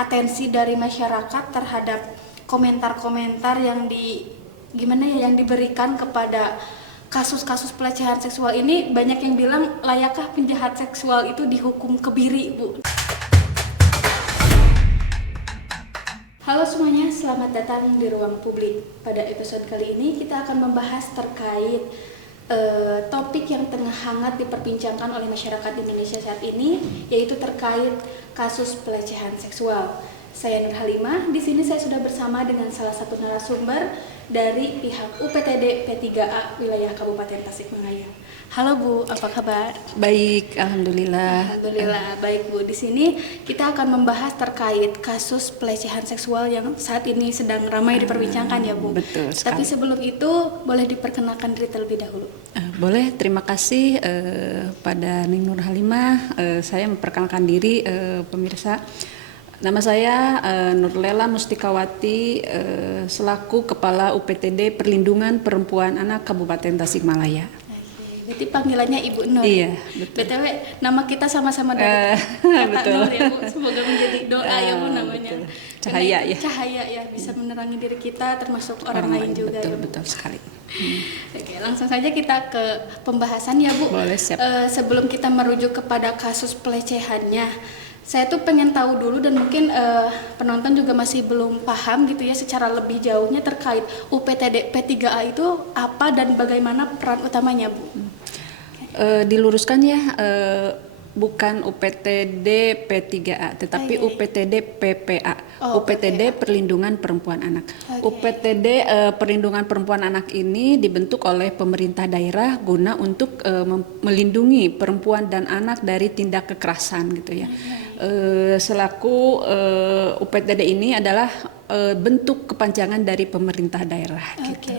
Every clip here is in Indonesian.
atensi dari masyarakat terhadap komentar-komentar yang yang diberikan kepada kasus-kasus pelecehan seksual ini. Banyak yang bilang, layakkah penjahat seksual itu dihukum kebiri, Bu? Halo semuanya, selamat datang di Ruang Publik. Pada episode kali ini kita akan membahas terkait topik yang tengah hangat diperbincangkan oleh masyarakat di Indonesia saat ini, yaitu terkait kasus pelecehan seksual. Saya Nur Halimah. Di sini saya sudah bersama dengan salah satu narasumber dari pihak UPTD P3A wilayah Kabupaten Tasikmalaya. Halo Bu, apa kabar? Baik, alhamdulillah. Alhamdulillah, baik Bu. Di sini kita akan membahas terkait kasus pelecehan seksual yang saat ini sedang ramai diperbincangkan ya Bu. Betul sekali. Tapi sebelum itu boleh diperkenalkan diri terlebih dahulu. Boleh, terima kasih pada Ning Nur Halimah. Saya memperkenalkan diri pemirsa. Nama saya Nurlela Mustikawati, selaku Kepala UPTD Perlindungan Perempuan Anak Kabupaten Tasikmalaya. Berarti panggilannya Ibu Nur. Iya, betul. BTW nama kita sama-sama dari kata betul. Nur ya Bu. Semoga menjadi doa ya Bu namanya. Betul. Cahaya ya. Cahaya ya, bisa menerangi diri kita termasuk orang lain juga betul, ya Bu. Betul sekali. Oke, langsung saja kita ke pembahasan ya Bu. Boleh, siap. Sebelum kita merujuk kepada kasus pelecehannya, saya tuh pengen tahu dulu, dan mungkin penonton juga masih belum paham gitu ya secara lebih jauhnya terkait UPTD P3A itu apa dan bagaimana peran utamanya Bu. Diluruskan ya, bukan UPTD P3A, tetapi UPTD PPA, UPTD PPA. Perlindungan Perempuan Anak. Okay. UPTD Perlindungan Perempuan Anak ini dibentuk oleh pemerintah daerah guna untuk melindungi perempuan dan anak dari tindak kekerasan gitu ya. Selaku UPTD ini adalah bentuk kepanjangan dari pemerintah daerah gitu.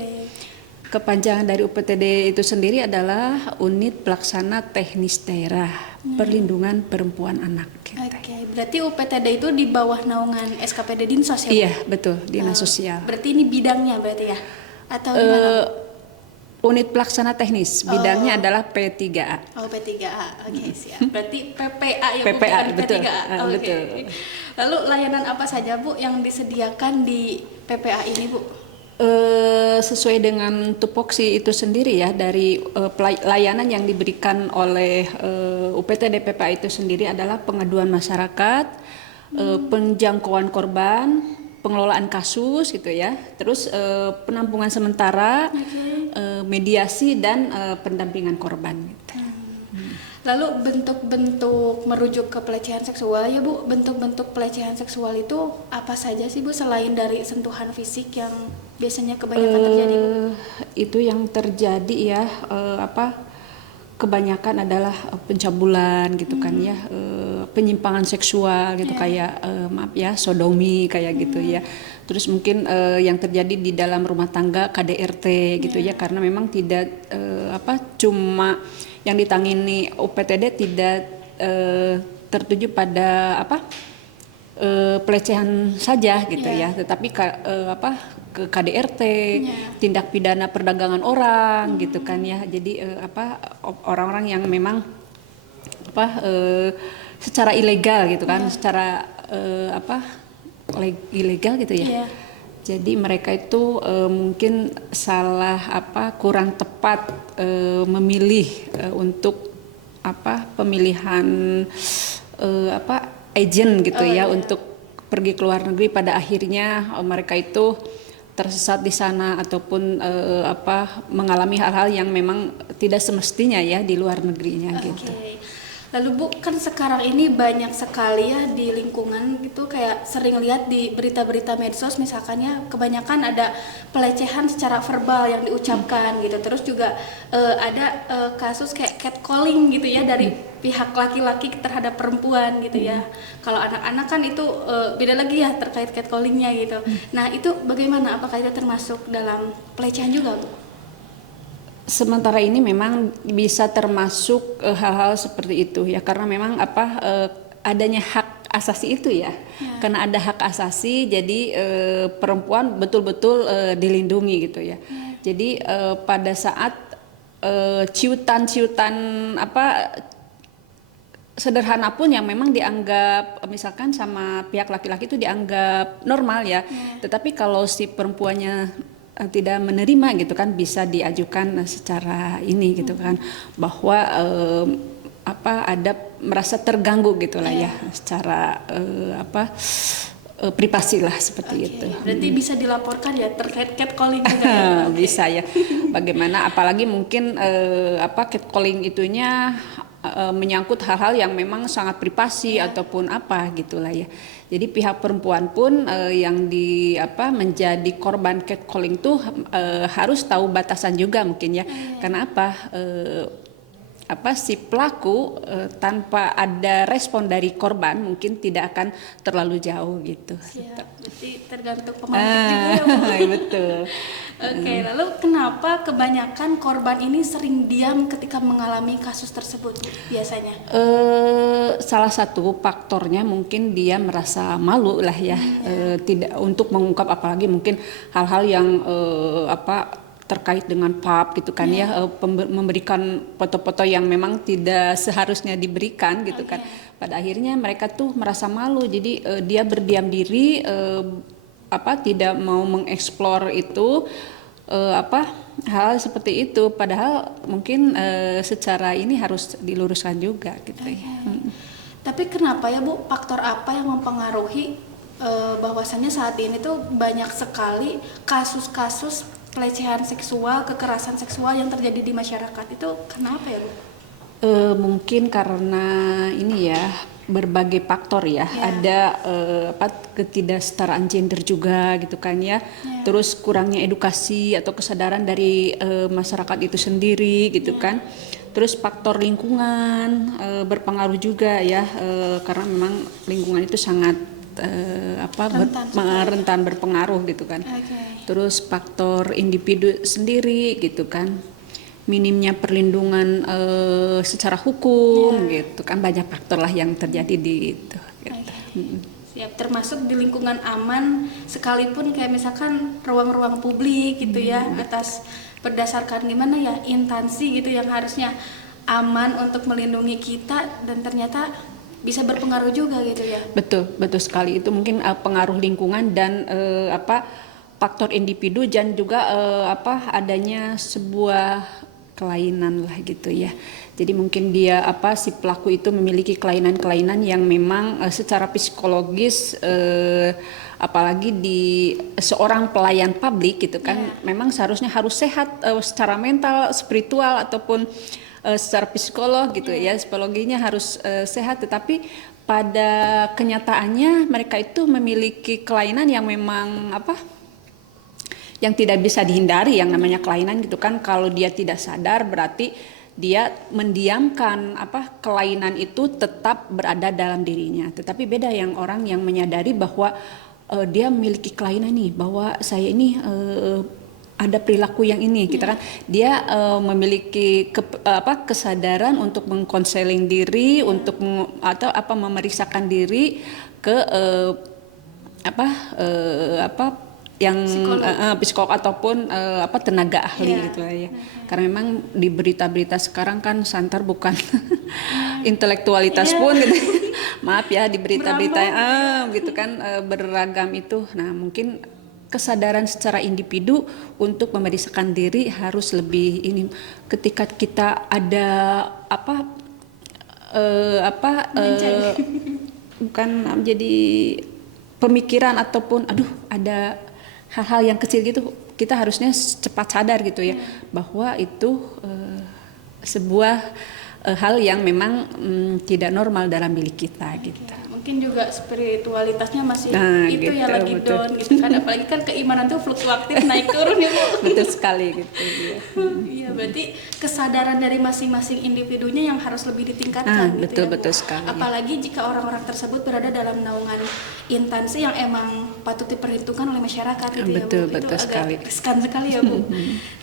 Kepanjangan dari UPTD itu sendiri adalah Unit Pelaksana Teknis Daerah Perlindungan Perempuan Anak. Gitu. Oke, berarti UPTD itu di bawah naungan SKPD Dinsos ya? Iya, betul, Dinas Sosial. Berarti ini bidangnya berarti ya? Atau gimana? Unit Pelaksana Teknis, bidangnya adalah P3A. Oh, P3A, oke siap. Berarti PPA ya Bu, PPA, bukan betul. P3A. Betul. Lalu layanan apa saja Bu yang disediakan di PPA ini Bu? Sesuai dengan tupoksi itu sendiri ya, dari layanan yang diberikan oleh UPTD PPA itu sendiri adalah pengaduan masyarakat, penjangkauan korban, pengelolaan kasus gitu ya, terus penampungan sementara, mediasi dan pendampingan korban gitu. Lalu bentuk-bentuk merujuk ke pelecehan seksual ya Bu, bentuk-bentuk pelecehan seksual itu apa saja sih Bu selain dari sentuhan fisik yang biasanya kebanyakan terjadi Bu? Itu yang terjadi ya, kebanyakan adalah pencabulan gitu kan ya, penyimpangan seksual gitu, kayak maaf ya, sodomi kayak gitu ya. Terus mungkin yang terjadi di dalam rumah tangga KDRT gitu ya, karena memang tidak cuma yang ditangani UPTD tidak tertuju pada pelecehan saja gitu ya, tetapi ke KDRT, tindak pidana perdagangan orang gitu kan ya. Jadi orang-orang yang memang secara ilegal gitu kan, secara ilegal gitu ya. Jadi mereka itu mungkin salah kurang tepat memilih untuk pemilihan agent gitu ya, untuk pergi ke luar negeri. Pada akhirnya mereka itu tersesat di sana ataupun mengalami hal-hal yang memang tidak semestinya ya di luar negerinya gitu. Lalu Bu, kan sekarang ini banyak sekali ya di lingkungan gitu, kayak sering lihat di berita-berita medsos misalkan ya, kebanyakan ada pelecehan secara verbal yang diucapkan gitu. Terus juga ada kasus kayak catcalling gitu ya dari pihak laki-laki terhadap perempuan gitu ya. Kalau anak-anak kan itu beda lagi ya terkait catcallingnya gitu. Nah itu bagaimana? Apakah itu termasuk dalam pelecehan juga Bu? Sementara ini memang bisa termasuk hal-hal seperti itu ya, karena memang adanya hak asasi itu ya. Karena ada hak asasi, jadi perempuan betul-betul dilindungi gitu ya. Jadi pada saat ciutan sederhana pun yang memang dianggap misalkan sama pihak laki-laki itu dianggap normal ya. Tetapi kalau si perempuannya tidak menerima gitu kan, bisa diajukan secara ini gitu kan, bahwa ada merasa terganggu gitulah ya secara privasi lah seperti itu. Berarti bisa dilaporkan ya terkait catcalling juga ya? Bisa ya. Bagaimana apalagi mungkin catcalling itunya menyangkut hal-hal yang memang sangat privasi ataupun apa gitulah ya. Jadi pihak perempuan pun yang menjadi korban catcalling tuh harus tahu batasan juga mungkin ya. Karena si pelaku tanpa ada respon dari korban mungkin tidak akan terlalu jauh gitu. Siap, berarti tergantung pemantik juga ya Bu. Betul. Oke, lalu kenapa kebanyakan korban ini sering diam ketika mengalami kasus tersebut biasanya? Salah satu faktornya mungkin dia merasa malu lah ya, tidak untuk mengungkap, apalagi mungkin hal-hal yang terkait dengan pub gitu kan ya, memberikan foto-foto yang memang tidak seharusnya diberikan gitu kan. Pada akhirnya mereka tuh merasa malu, jadi dia berdiam diri, tidak mau mengeksplor itu, hal seperti itu. Padahal mungkin secara ini harus diluruskan juga gitu ya. Tapi kenapa ya Bu, faktor apa yang mempengaruhi bahwasannya saat ini tuh banyak sekali kasus-kasus pelecehan seksual, kekerasan seksual yang terjadi di masyarakat, itu kenapa ya Bu? Mungkin karena ini ya, berbagai faktor ya. Ada ketidaksetaraan gender juga gitu kan ya. Terus kurangnya edukasi atau kesadaran dari masyarakat itu sendiri gitu kan. Terus faktor lingkungan berpengaruh juga ya, karena memang lingkungan itu sangat rentan berpengaruh gitu kan. Terus faktor individu sendiri gitu kan, minimnya perlindungan secara hukum gitu kan, banyak faktor lah yang terjadi di itu gitu. Siap, termasuk di lingkungan aman sekalipun kayak misalkan ruang-ruang publik gitu ya, berdasarkan gimana ya, instansi gitu yang harusnya aman untuk melindungi kita dan ternyata bisa berpengaruh juga gitu ya. Betul sekali, itu mungkin pengaruh lingkungan dan faktor individu dan juga adanya sebuah kelainan lah gitu ya. Jadi mungkin dia si pelaku itu memiliki kelainan-kelainan yang memang secara psikologis apalagi di seorang pelayan publik gitu kan, memang seharusnya harus sehat secara mental, spiritual ataupun secara psikolog gitu ya, psikologinya harus sehat, tetapi pada kenyataannya mereka itu memiliki kelainan yang memang yang tidak bisa dihindari, yang namanya kelainan gitu kan. Kalau dia tidak sadar berarti dia mendiamkan kelainan itu tetap berada dalam dirinya. Tetapi beda yang orang yang menyadari bahwa dia memiliki kelainan nih, bahwa saya ini ada perilaku yang ini kita kan, dia memiliki kesadaran untuk mengkonseling diri, untuk memeriksakan diri ke yang psikolog ataupun tenaga ahli gitu ya. Karena memang di berita-berita sekarang kan santer bukan intelektualitas pun gitu. Maaf ya, di berita-berita gitu kan beragam itu. Nah, mungkin kesadaran secara individu untuk memeriksakan diri harus lebih ini. Ketika kita ada bukan jadi pemikiran ataupun ada hal-hal yang kecil gitu, kita harusnya cepat sadar gitu ya, bahwa itu sebuah hal yang memang tidak normal dalam diri kita gitu. Mungkin juga spiritualitasnya masih itu gitu, yang lagi betul. down gitu kan, apalagi kan keimanan tuh fluktuatif naik turun ya Bu. Betul sekali gitu ya. Iya, berarti kesadaran dari masing-masing individunya yang harus lebih ditingkatkan gitu ya, betul Bu. sekali. Apalagi jika orang-orang tersebut berada dalam naungan instansi yang emang patut diperhitungkan oleh masyarakat gitu ya, Bu. Betul Itu sekali. agak riskan sekali ya Bu.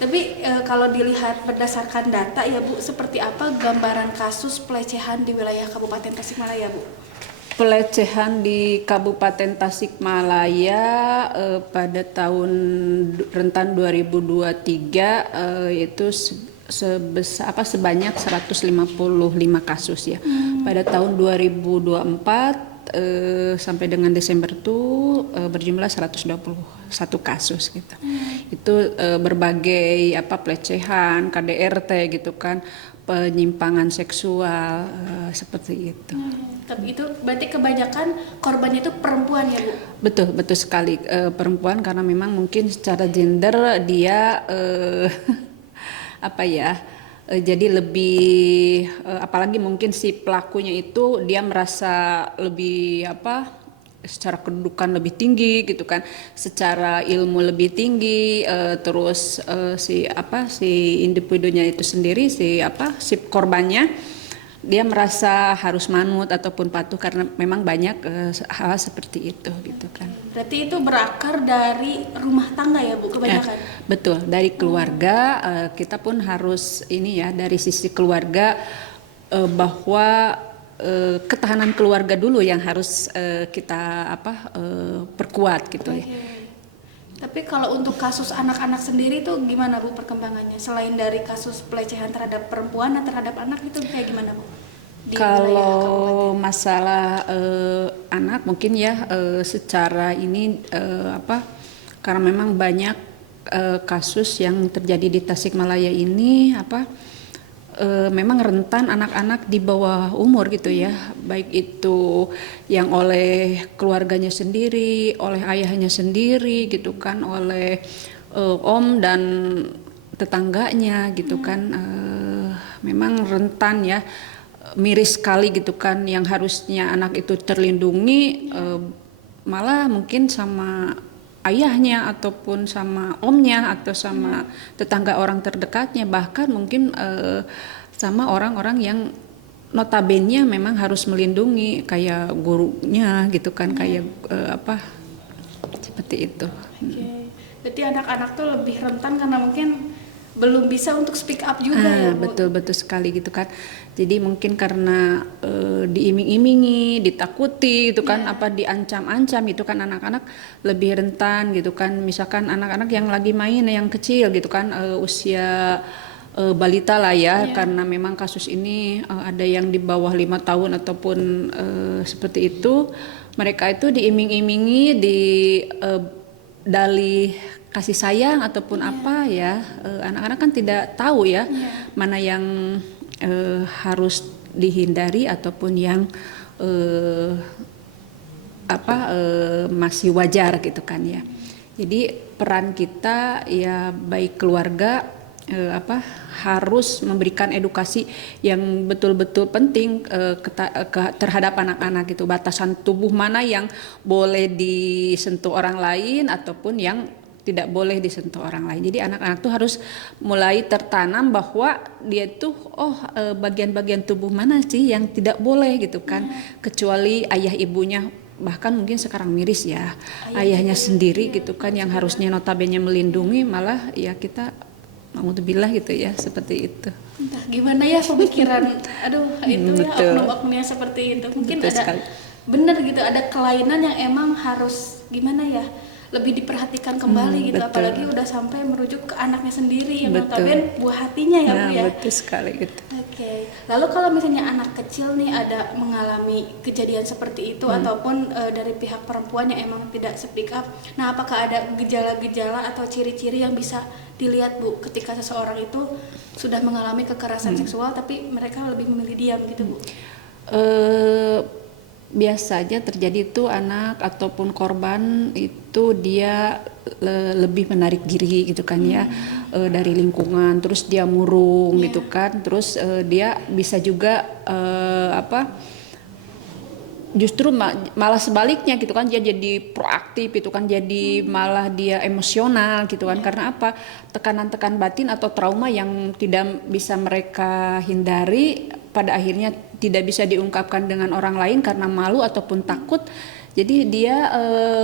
Tapi kalau dilihat berdasarkan data ya Bu, seperti apa gambaran kasus pelecehan di wilayah Kabupaten Tasikmalaya Bu? Pelecehan di Kabupaten Tasikmalaya pada tahun rentan 2023 itu sebanyak 155 kasus ya. Pada tahun 2024 sampai dengan Desember tuh berjumlah 121 kasus gitu. Itu berbagai pelecehan, KDRT gitu kan, penyimpangan seksual seperti itu. Tapi itu berarti kebanyakan korbannya itu perempuan ya Bu? Betul, betul sekali, perempuan, karena memang mungkin secara gender dia jadi lebih apalagi mungkin si pelakunya itu dia merasa lebih secara kedudukan lebih tinggi gitu kan, secara ilmu lebih tinggi, terus si individunya itu sendiri, si korbannya, dia merasa harus manut ataupun patuh karena memang banyak hal seperti itu gitu kan. Berarti itu berakar dari rumah tangga ya Bu kebanyakan? Betul, dari keluarga. Kita pun harus dari sisi keluarga, bahwa ketahanan keluarga dulu yang harus kita perkuat gitu ya. Tapi kalau untuk kasus anak-anak sendiri itu gimana Bu perkembangannya? Selain dari kasus pelecehan terhadap perempuan dan terhadap anak itu kayak gimana Bu? Kalau masalah anak mungkin ya secara ini karena memang banyak kasus yang terjadi di Tasikmalaya ini memang rentan anak-anak di bawah umur gitu ya, baik itu yang oleh keluarganya sendiri, oleh ayahnya sendiri gitu kan, oleh om dan tetangganya gitu kan, memang rentan ya, miris sekali gitu kan, yang harusnya anak itu terlindungi malah mungkin sama ayahnya ataupun sama omnya atau sama tetangga orang terdekatnya, bahkan mungkin sama orang-orang yang notabene memang harus melindungi kayak gurunya gitu kan, kayak seperti itu. Berarti anak-anak tuh lebih rentan karena mungkin belum bisa untuk speak up juga ya Bu? Betul sekali gitu kan. Jadi mungkin karena diiming-imingi, ditakuti gitu kan, diancam-ancam gitu kan, anak-anak lebih rentan gitu kan. Misalkan anak-anak yang lagi main, yang kecil gitu kan, usia balita lah ya, karena memang kasus ini ada yang di bawah 5 tahun ataupun seperti itu. Mereka itu diiming-imingi, dalih kasih sayang ataupun anak-anak kan tidak tahu ya mana yang harus dihindari ataupun yang masih wajar gitu kan ya. Jadi peran kita ya baik keluarga harus memberikan edukasi yang betul-betul penting terhadap anak-anak gitu, batasan tubuh mana yang boleh disentuh orang lain ataupun yang tidak boleh disentuh orang lain. Jadi anak-anak tuh harus mulai tertanam bahwa dia tuh bagian-bagian tubuh mana sih yang tidak boleh gitu kan, kecuali ayah ibunya, bahkan mungkin sekarang miris ya, ayahnya sendiri gitu kan, yang harusnya notabene melindungi, malah ya kita alhamdulillah gitu ya, seperti itu. Entah gimana ya pemikiran, itu ya oknum-oknum yang seperti itu. Mungkin betul ada sekali. Bener gitu, ada kelainan yang emang harus gimana ya, lebih diperhatikan kembali gitu, betul. Apalagi udah sampai merujuk ke anaknya sendiri yang notabene buah hatinya ya Bu ya. Betul sekali gitu. Oke. Lalu kalau misalnya anak kecil nih ada mengalami kejadian seperti itu ataupun dari pihak perempuan yang emang tidak speak up, nah apakah ada gejala-gejala atau ciri-ciri yang bisa dilihat Bu ketika seseorang itu sudah mengalami kekerasan seksual tapi mereka lebih memilih diam gitu Bu? Biasanya terjadi itu anak ataupun korban itu dia lebih menarik diri gitu kan ya, dari lingkungan, terus dia murung gitu kan, terus dia bisa juga justru malah sebaliknya gitu kan, dia jadi proaktif itu kan, jadi malah dia emosional gitu kan, karena tekanan-tekanan batin atau trauma yang tidak bisa mereka hindari, pada akhirnya tidak bisa diungkapkan dengan orang lain karena malu ataupun takut. Jadi dia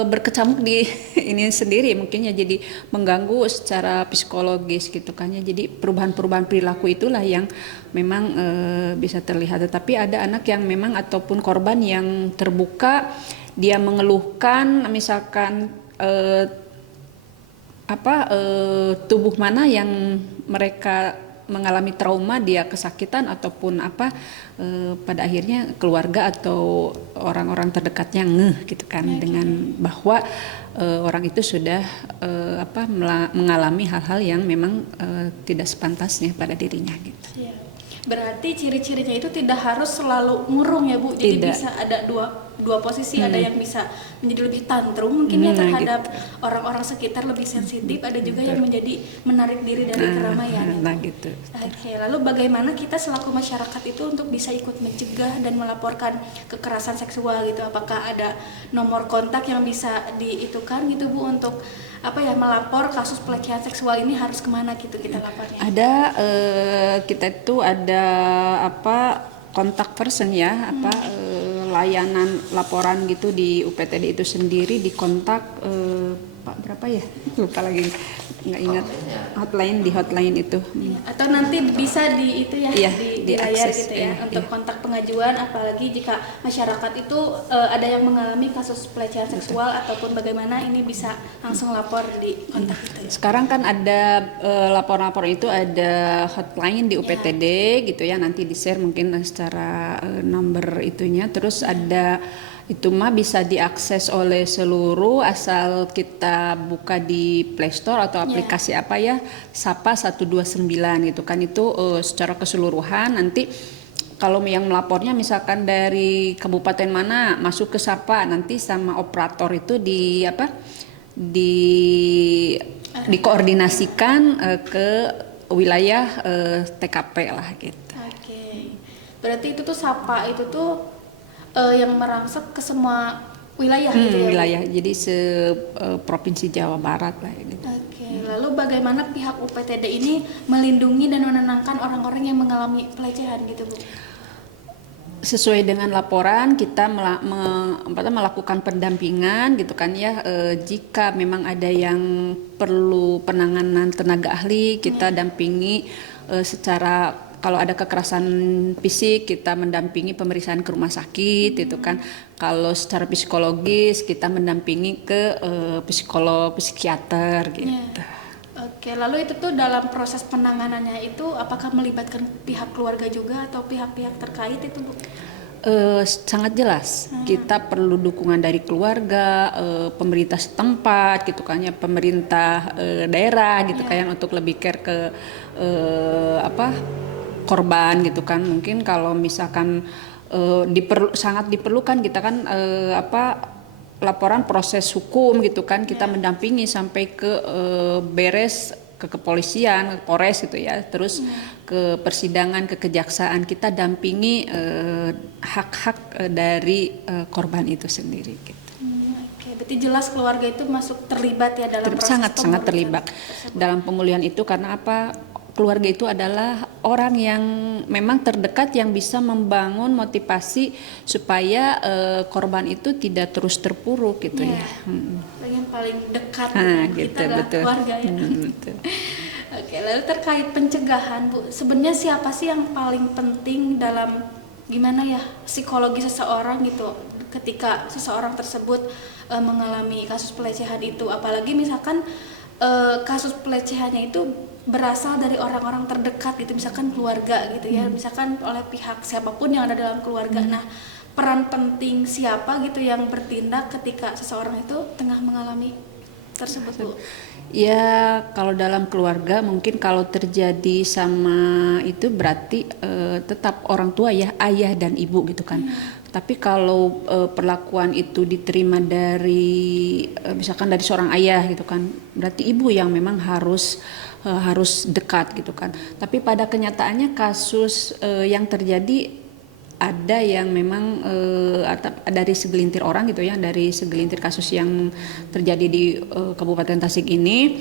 berkecamuk di ini sendiri, mungkin ya, jadi mengganggu secara psikologis gitu kan ya. Jadi perubahan-perubahan perilaku itulah yang memang bisa terlihat. Tetapi ada anak yang memang ataupun korban yang terbuka, dia mengeluhkan misalkan tubuh mana yang mereka mengalami trauma, dia kesakitan ataupun apa, pada akhirnya keluarga atau orang-orang terdekatnya ngeh gitu kan, dengan bahwa orang itu sudah mengalami hal-hal yang memang tidak sepantasnya pada dirinya gitu. Iya. Berarti ciri-cirinya itu tidak harus selalu murung ya Bu, jadi Tidak. bisa ada dua posisi, ada yang bisa menjadi lebih tantrum mungkin ya terhadap orang-orang sekitar, lebih sensitif, ada juga yang menjadi menarik diri dari keramaian. Nah gitu. Oke, lalu bagaimana kita selaku masyarakat itu untuk bisa ikut mencegah dan melaporkan kekerasan seksual gitu? Apakah ada nomor kontak yang bisa diitukan gitu Bu untuk melapor kasus pelecehan seksual ini harus kemana gitu kita lapornya? Ada kita itu ada kontak person ya, layanan laporan gitu di UPTD itu sendiri, di kontak Pak berapa ya, lupa lagi, nggak ingat, hotline itu. Atau nanti bisa di itu ya, Iya, di layar diakses, gitu ya, untuk kontak pengajuan, apalagi jika masyarakat itu ada yang mengalami kasus pelecehan seksual ataupun bagaimana, ini bisa langsung lapor di kontak itu ya. Sekarang kan ada laporan-laporan itu ada hotline di UPTD gitu ya, nanti di-share mungkin secara number itunya. Terus ada itu mah bisa diakses oleh seluruh, asal kita buka di Play Store atau aplikasi apa ya, Sapa 129 gitu kan, itu secara keseluruhan. Nanti kalau yang melapornya misalkan dari kabupaten mana masuk ke Sapa, nanti sama operator itu dikoordinasikan ke wilayah TKP lah gitu. Oke. Berarti itu tuh Sapa itu tuh yang merangsek ke semua wilayah gitu ya? Wilayah, jadi provinsi Jawa Barat lah gitu. Oke. Lalu bagaimana pihak UPTD ini melindungi dan menenangkan orang-orang yang mengalami pelecehan gitu Bu? Sesuai dengan laporan kita melakukan pendampingan gitu kan ya, jika memang ada yang perlu penanganan tenaga ahli, kita dampingi secara, kalau ada kekerasan fisik kita mendampingi pemeriksaan ke rumah sakit gitu kan. Kalau secara psikologis kita mendampingi ke psikolog, psikiater gitu. Oke, lalu itu tuh dalam proses penanganannya itu apakah melibatkan pihak keluarga juga atau pihak-pihak terkait itu Bu? Sangat jelas kita perlu dukungan dari keluarga, pemerintah setempat gitu kan ya, pemerintah daerah gitu kan, untuk lebih care ke korban gitu kan. Mungkin kalau misalkan sangat diperlukan kita kan laporan proses hukum gitu kan, kita mendampingi sampai ke beres ke kepolisian, ke Polres gitu ya, terus ke persidangan, ke kejaksaan, kita dampingi hak-hak dari korban itu sendiri gitu. Oke, berarti jelas keluarga itu masuk terlibat ya dalam proses sangat terlibat dalam pemulihan itu, karena keluarga itu adalah orang yang memang terdekat yang bisa membangun motivasi supaya korban itu tidak terus terpuruk gitu ya. Yang paling dekat gitu, kita adalah keluarga ya. Betul. Oke, lalu terkait pencegahan Bu, sebenarnya siapa sih yang paling penting dalam gimana ya psikologi seseorang gitu ketika seseorang tersebut mengalami kasus pelecehan itu, apalagi misalkan kasus pelecehannya itu berasal dari orang-orang terdekat gitu, misalkan keluarga gitu ya, misalkan oleh pihak siapapun yang ada dalam keluarga. Nah, peran penting siapa gitu yang bertindak ketika seseorang itu tengah mengalami tersebut Bu? Ya kalau dalam keluarga mungkin kalau terjadi sama itu berarti tetap orang tua ya, ayah dan ibu gitu kan. Tapi kalau perlakuan itu diterima dari misalkan dari seorang ayah gitu kan, berarti ibu yang memang harus dekat gitu kan. Tapi pada kenyataannya kasus yang terjadi ada yang memang dari segelintir orang gitu ya, dari segelintir kasus yang terjadi di Kabupaten Tasik ini,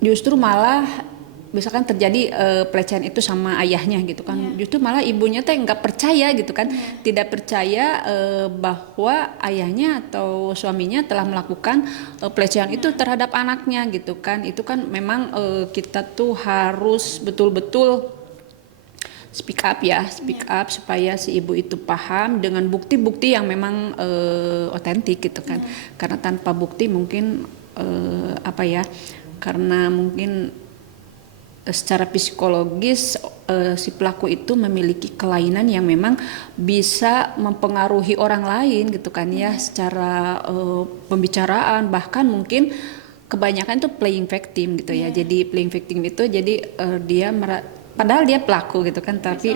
justru malah misalkan terjadi pelecehan itu sama ayahnya gitu kan, justru malah ibunya teh nggak percaya gitu kan, tidak percaya bahwa ayahnya atau suaminya telah melakukan pelecehan itu terhadap anaknya gitu kan. Itu kan memang kita tuh harus betul-betul speak up supaya si ibu itu paham dengan bukti-bukti yang memang otentik gitu kan. Karena tanpa bukti mungkin karena mungkin secara psikologis si pelaku itu memiliki kelainan yang memang bisa mempengaruhi orang lain gitu kan ya, secara pembicaraan, bahkan mungkin kebanyakan itu playing victim gitu ya. Jadi playing victim itu jadi dia padahal dia pelaku gitu kan, tapi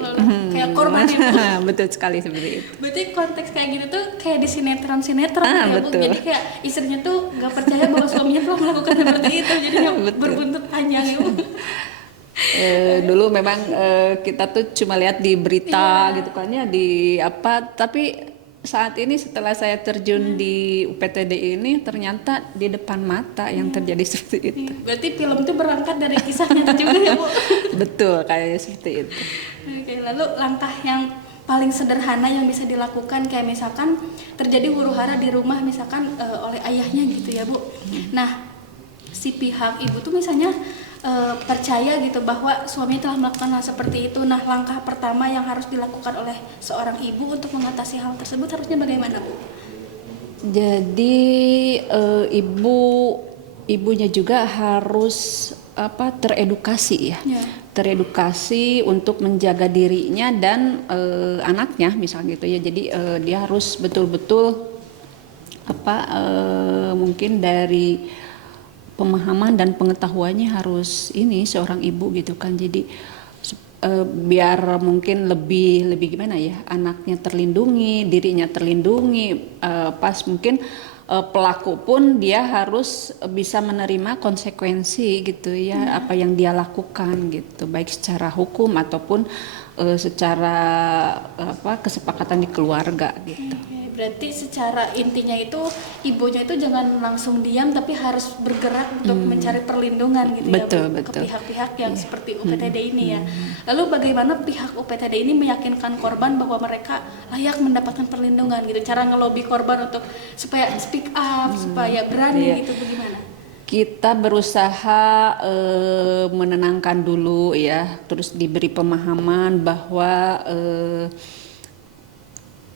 kayak korban itu. Betul sekali seperti itu. Berarti konteks kayak gitu tuh kayak di sinetron-sinetron ya Bu. Betul. Jadi kayak istrinya tuh nggak percaya bahwa suaminya telah melakukan seperti itu, jadinya berbuntut panjang ya Bu. Dulu memang kita tuh cuma lihat di berita gitu kan ya, di apa, tapi saat ini setelah saya terjun di UPTD ini ternyata di depan mata yang terjadi seperti itu. Berarti film itu berangkat dari kisah nyata juga ya Bu. Betul, kayaknya seperti itu. Oke, lalu langkah yang paling sederhana yang bisa dilakukan kayak misalkan terjadi huru-hara di rumah misalkan oleh ayahnya gitu ya Bu. Nah, si pihak ibu tuh misalnya percaya gitu bahwa suami telah melakukan hal seperti itu. Nah, langkah pertama yang harus dilakukan oleh seorang ibu untuk mengatasi hal tersebut harusnya bagaimana Bu? Jadi ibunya juga harus teredukasi ya. Teredukasi untuk menjaga dirinya dan anaknya misalnya gitu ya. Jadi dia harus betul-betul mungkin dari pemahaman dan pengetahuannya harus ini seorang ibu gitu kan. Jadi biar mungkin lebih gimana ya, anaknya terlindungi, dirinya terlindungi, pas mungkin pelaku pun dia harus bisa menerima konsekuensi gitu ya, apa yang dia lakukan gitu, baik secara hukum ataupun secara kesepakatan di keluarga gitu. Berarti secara intinya itu ibunya itu jangan langsung diam tapi harus bergerak untuk mencari perlindungan gitu betul, ya Bu, betul. ke pihak-pihak yang seperti UPTD ini ya. Lalu bagaimana pihak UPTD ini meyakinkan korban bahwa mereka layak mendapatkan perlindungan gitu? Cara ngelobi korban untuk supaya speak up, supaya berani gitu bagaimana? Kita berusaha menenangkan dulu ya, terus diberi pemahaman bahwa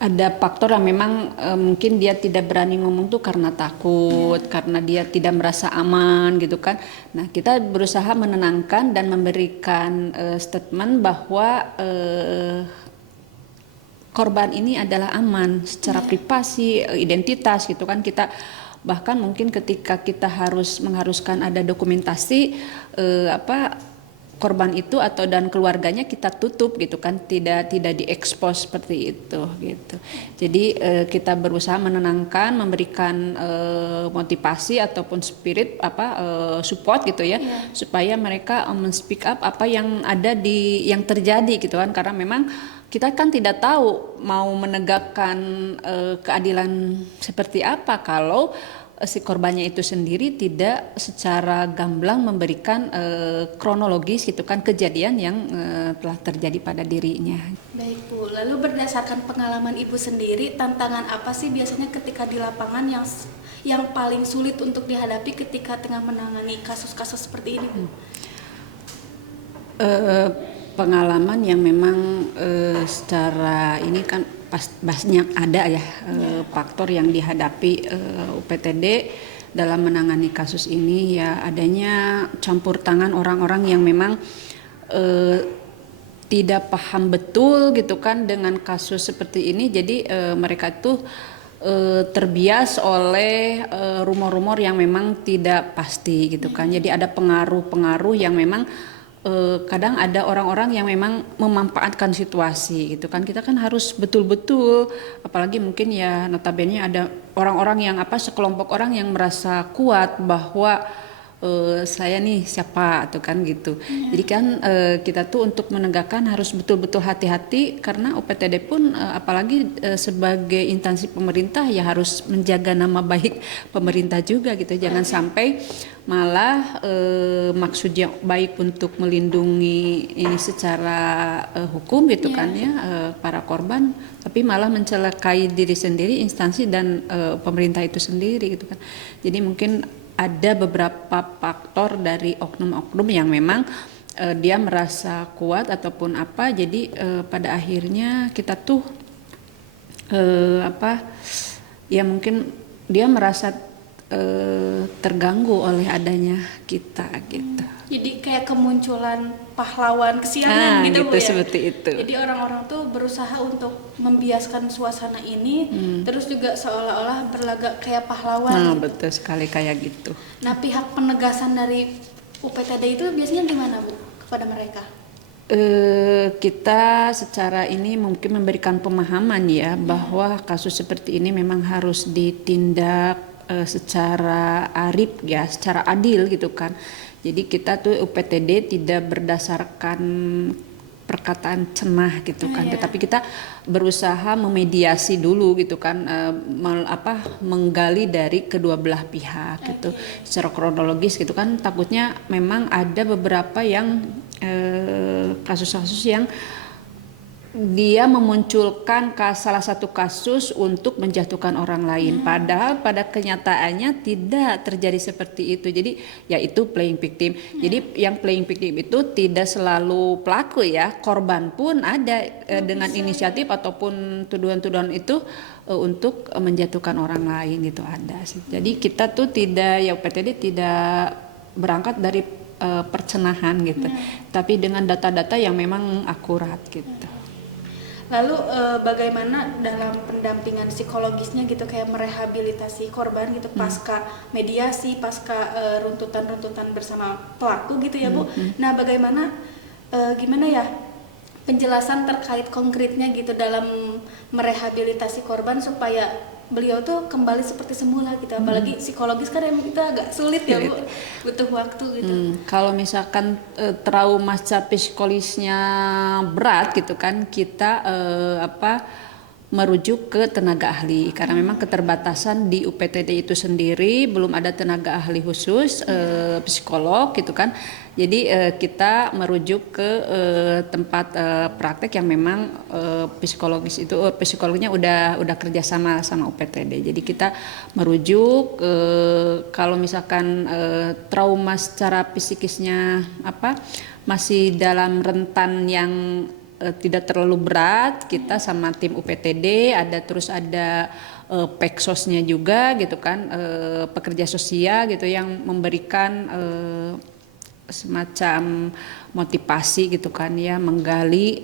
ada faktor yang memang mungkin dia tidak berani ngomong tuh karena takut, karena dia tidak merasa aman gitu kan. Nah, kita berusaha menenangkan dan memberikan statement bahwa korban ini adalah aman secara privasi, identitas gitu kan. Kita bahkan mungkin ketika kita mengharuskan ada dokumentasi korban itu dan keluarganya kita tutup gitu kan, tidak diekspos seperti itu gitu. Jadi kita berusaha menenangkan, memberikan motivasi ataupun spirit support gitu ya, supaya mereka men-speak up apa yang ada yang terjadi gitu kan, karena memang kita kan tidak tahu mau menegakkan keadilan seperti apa kalau si korbannya itu sendiri tidak secara gamblang memberikan kronologis gitu kan kejadian yang telah terjadi pada dirinya. Baik Bu, lalu berdasarkan pengalaman Ibu sendiri, tantangan apa sih biasanya ketika di lapangan yang paling sulit untuk dihadapi ketika tengah menangani kasus-kasus seperti ini Bu? Pengalaman yang memang secara ini kan banyak ada ya faktor yang dihadapi UPTD dalam menangani kasus ini, ya adanya campur tangan orang-orang yang memang tidak paham betul gitu kan dengan kasus seperti ini. Jadi mereka tuh terbias oleh rumor-rumor yang memang tidak pasti gitu kan. Jadi ada pengaruh-pengaruh yang memang kadang ada orang-orang yang memang memanfaatkan situasi gitu kan. Kita kan harus betul-betul, apalagi mungkin ya notabene ada orang-orang yang sekelompok orang yang merasa kuat bahwa saya nih siapa tuh kan gitu. Jadi kan kita tuh untuk menegakkan harus betul-betul hati-hati, karena UPTD pun apalagi sebagai instansi pemerintah ya harus menjaga nama baik pemerintah juga gitu. Jangan sampai malah maksudnya baik untuk melindungi ini secara hukum gitu kan ya para korban, tapi malah mencelakai diri sendiri, instansi dan pemerintah itu sendiri gitu kan. Jadi mungkin ada beberapa faktor dari oknum-oknum yang memang dia merasa kuat ataupun apa, jadi pada akhirnya kita tuh ya mungkin dia merasa terganggu oleh adanya kita gitu. Jadi kayak kemunculan pahlawan kesiangan gitu Bu gitu ya. seperti itu. Jadi orang-orang tuh berusaha untuk membiaskan suasana ini, terus juga seolah-olah berlagak kayak pahlawan. Nah, Gitu. betul sekali kayak gitu. Nah, pihak penegasan dari UPTD itu biasanya gimana Bu kepada mereka? Kita secara ini mungkin memberikan pemahaman ya bahwa kasus seperti ini memang harus ditindak secara arif ya, secara adil gitu kan. Jadi kita tuh UPTD tidak berdasarkan perkataan cenah gitu kan, tetapi kita berusaha memediasi dulu gitu kan, menggali dari kedua belah pihak gitu, secara kronologis gitu kan. Takutnya memang ada beberapa yang kasus-kasus yang dia memunculkan salah satu kasus untuk menjatuhkan orang lain, padahal pada kenyataannya tidak terjadi seperti itu. Jadi yaitu playing victim. Jadi yang playing victim itu tidak selalu pelaku ya, korban pun ada dengan inisiatif ataupun tuduhan-tuduhan itu untuk menjatuhkan orang lain gitu ada sih. Jadi kita tuh tidak, ya UPTD tidak berangkat dari percenahan gitu, tapi dengan data-data yang memang akurat gitu. Lalu bagaimana dalam pendampingan psikologisnya gitu, kayak merehabilitasi korban gitu pasca mediasi, pasca runtutan-runtutan bersama pelaku gitu ya Bu. Nah, bagaimana gimana ya penjelasan terkait konkretnya gitu dalam merehabilitasi korban supaya beliau tuh kembali seperti semula gitu. Apalagi psikologis kan emang kita agak sulit ya Bu, butuh waktu gitu. Kalau misalkan trauma secara psikologisnya berat gitu kan, kita merujuk ke tenaga ahli karena memang keterbatasan di UPTD itu sendiri belum ada tenaga ahli khusus psikolog gitu kan. Jadi kita merujuk ke tempat praktek yang memang psikologis itu psikolognya udah kerjasama sama UPTD. Jadi kita merujuk kalau misalkan trauma secara psikisnya masih dalam rentan yang tidak terlalu berat, kita sama tim UPTD ada peksosnya juga gitu kan, pekerja sosial gitu yang memberikan semacam motivasi gitu kan ya, menggali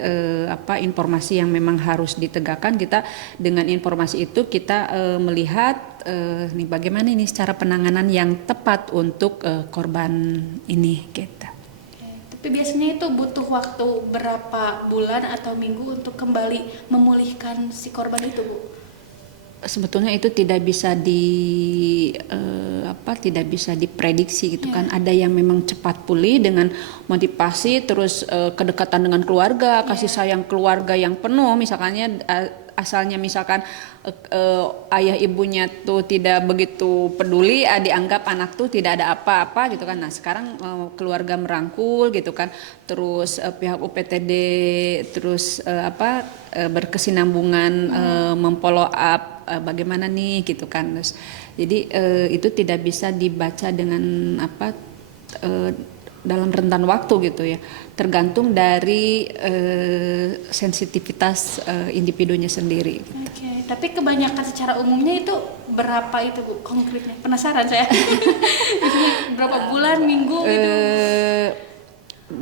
informasi yang memang harus ditegakkan. Kita dengan informasi itu kita melihat nih bagaimana ini cara penanganan yang tepat untuk korban ini gitu. Tapi biasanya itu butuh waktu berapa bulan atau minggu untuk kembali memulihkan si korban itu Bu? Sebetulnya itu tidak bisa tidak bisa diprediksi gitu kan. Ada yang memang cepat pulih dengan motivasi, terus kedekatan dengan keluarga, kasih sayang keluarga yang penuh. Misalkannya asalnya misalkan ayah ibunya tuh tidak begitu peduli, dianggap anak tuh tidak ada apa-apa gitu kan. Nah sekarang keluarga merangkul gitu kan, terus pihak UPTD terus berkesinambungan memfollow up bagaimana nih gitu kan. Terus, jadi itu tidak bisa dibaca dengan dalam rentan waktu gitu ya, tergantung dari sensitivitas individunya sendiri gitu. Oke, tapi kebanyakan secara umumnya itu berapa itu Bu konkretnya? Penasaran saya. Berapa bulan, minggu gitu?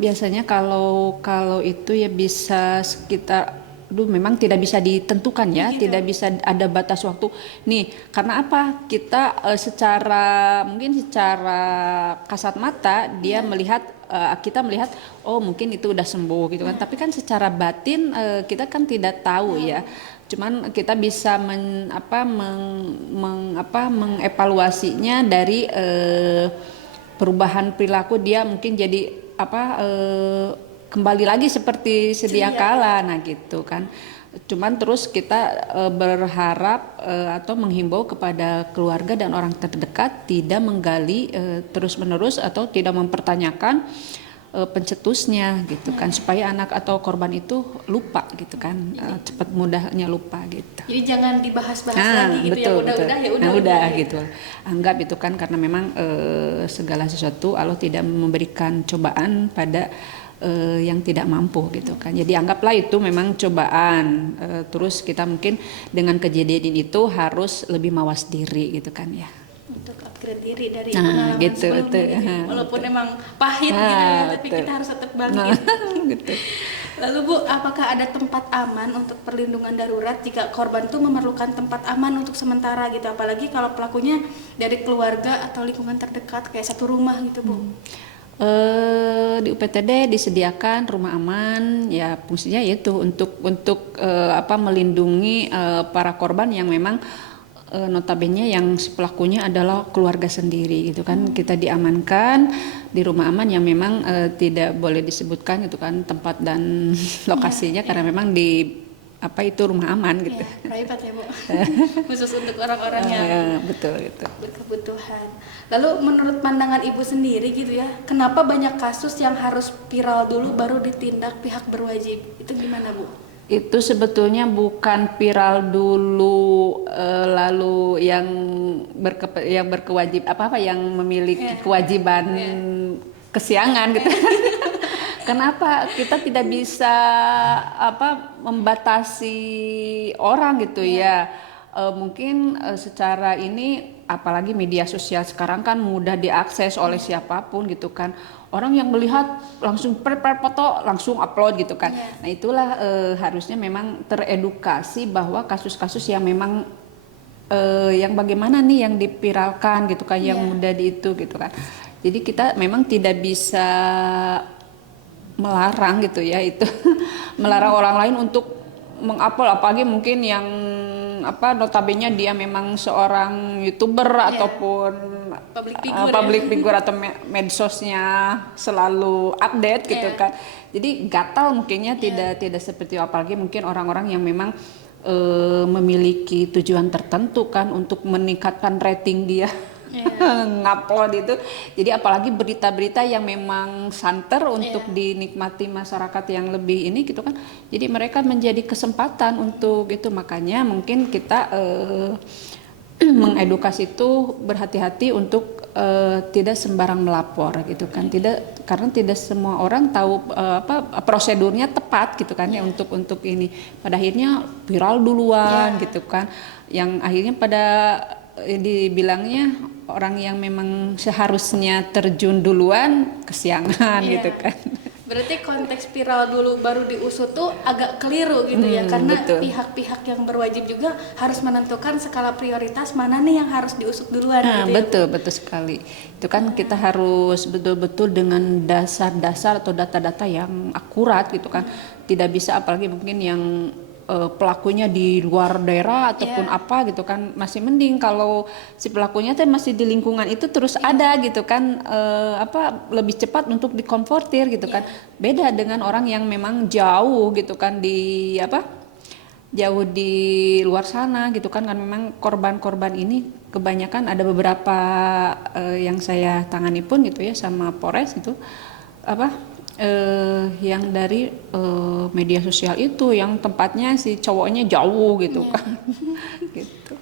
Biasanya kalau itu ya bisa sekitar memang tidak bisa ditentukan ya, gitu. Tidak bisa ada batas waktu. Nih, karena apa? Kita secara kasat mata dia melihat kita melihat oh mungkin itu udah sembuh gitu kan. Tapi kan secara batin kita kan tidak tahu ya. Cuman kita bisa mengevaluasinya dari perubahan perilaku dia, mungkin jadi kembali lagi seperti sedia kala, nah gitu kan. Cuman terus kita berharap atau menghimbau kepada keluarga dan orang terdekat tidak menggali terus-menerus atau tidak mempertanyakan pencetusnya gitu kan, supaya anak atau korban itu lupa gitu kan, cepat mudahnya lupa gitu. Jadi jangan dibahas-bahas lagi gitu, betul, ya udah udah gitu. Anggap itu kan karena memang segala sesuatu Allah tidak memberikan cobaan pada yang tidak mampu gitu kan. Jadi anggaplah itu memang cobaan. Terus kita mungkin dengan kejadian itu harus lebih mawas diri gitu kan ya. untuk upgrade diri dari Nah, pengalaman gitu, sebelumnya betul. gitu ya. Ha, Walaupun betul. emang pahit Nah, gitu ya, tapi betul. kita harus tetap Nah, bangkit. gitu. Lalu Bu, apakah ada tempat aman untuk perlindungan darurat jika korban tuh memerlukan tempat aman untuk sementara gitu, apalagi kalau pelakunya dari keluarga atau lingkungan terdekat kayak satu rumah gitu Bu? Di UPTD disediakan rumah aman, ya fungsinya yaitu untuk melindungi para korban yang memang notabene yang pelakunya adalah keluarga sendiri gitu kan. Kita diamankan di rumah aman yang memang tidak boleh disebutkan gitu kan tempat dan lokasinya karena memang di rumah aman gitu. Ya, private ya Bu. Khusus untuk orang-orang yang Betul gitu. berkebutuhan. Lalu menurut pandangan Ibu sendiri gitu ya, kenapa banyak kasus yang harus viral dulu baru ditindak pihak berwajib? Itu gimana Bu? Itu sebetulnya bukan viral dulu lalu yang berkewajib yang memiliki kewajiban kesiangan gitu. Kenapa kita tidak bisa membatasi orang gitu ya? Mungkin secara ini apalagi media sosial sekarang kan mudah diakses oleh siapapun gitu kan. Orang yang melihat langsung foto langsung upload gitu kan. Nah itulah harusnya memang teredukasi bahwa kasus-kasus yang memang yang bagaimana nih yang dipiralkan gitu kan, yang mudah itu gitu kan. Jadi kita memang tidak bisa melarang gitu ya itu melarang orang lain untuk mengupload, apalagi mungkin yang notabene dia memang seorang YouTuber ataupun public figure atau medsosnya selalu update gitu kan. Jadi gatal mungkinnya tidak seperti apalagi mungkin orang-orang yang memang memiliki tujuan tertentu kan untuk meningkatkan rating dia. Ngupload itu. Jadi apalagi berita-berita yang memang santer untuk dinikmati masyarakat yang lebih ini gitu kan. Jadi mereka menjadi kesempatan untuk itu, makanya mungkin kita mengedukasi itu berhati-hati untuk tidak sembarang melapor gitu kan. Karena tidak semua orang tahu prosedurnya tepat gitu kan ya untuk ini. Pada akhirnya viral duluan gitu kan. Yang akhirnya pada dibilangnya orang yang memang seharusnya terjun duluan kesiangan gitu kan. Berarti konteks viral dulu baru diusut tuh agak keliru gitu ya, karena pihak-pihak yang berwajib juga harus menentukan skala prioritas mana nih yang harus diusut duluan gitu. Betul sekali. Itu kan kita harus betul-betul dengan dasar-dasar atau data-data yang akurat gitu kan. Tidak bisa apalagi mungkin yang pelakunya di luar daerah ataupun apa gitu kan, masih mending kalau si pelakunya tuh masih di lingkungan itu terus ada gitu kan, lebih cepat untuk dikonfrontir gitu kan. Beda dengan orang yang memang jauh gitu kan jauh di luar sana gitu kan memang korban-korban ini kebanyakan ada beberapa yang saya tangani pun gitu ya sama Polres itu yang dari media sosial itu yang tempatnya si cowoknya jauh gitu kan. Gitu.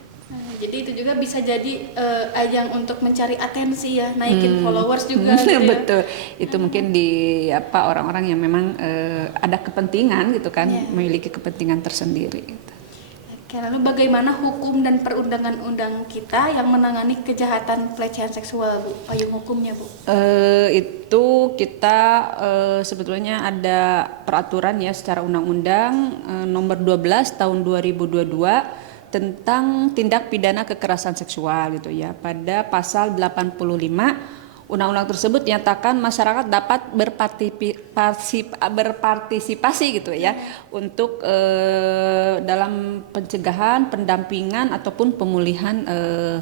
Jadi itu juga bisa jadi ajang untuk mencari atensi ya, naikin followers juga gitu ya. Betul. Itu mungkin di orang-orang yang memang ada kepentingan gitu kan, memiliki kepentingan tersendiri gitu. Oke, lalu bagaimana hukum dan perundang-undang kita yang menangani kejahatan pelecehan seksual, Bu? Payung hukumnya, Bu? Itu kita sebetulnya ada peraturan ya secara undang-undang nomor 12 tahun 2022 tentang tindak pidana kekerasan seksual gitu ya. Pada pasal 85 undang-undang tersebut nyatakan masyarakat dapat berpartisipasi gitu ya untuk dalam pencegahan, pendampingan ataupun pemulihan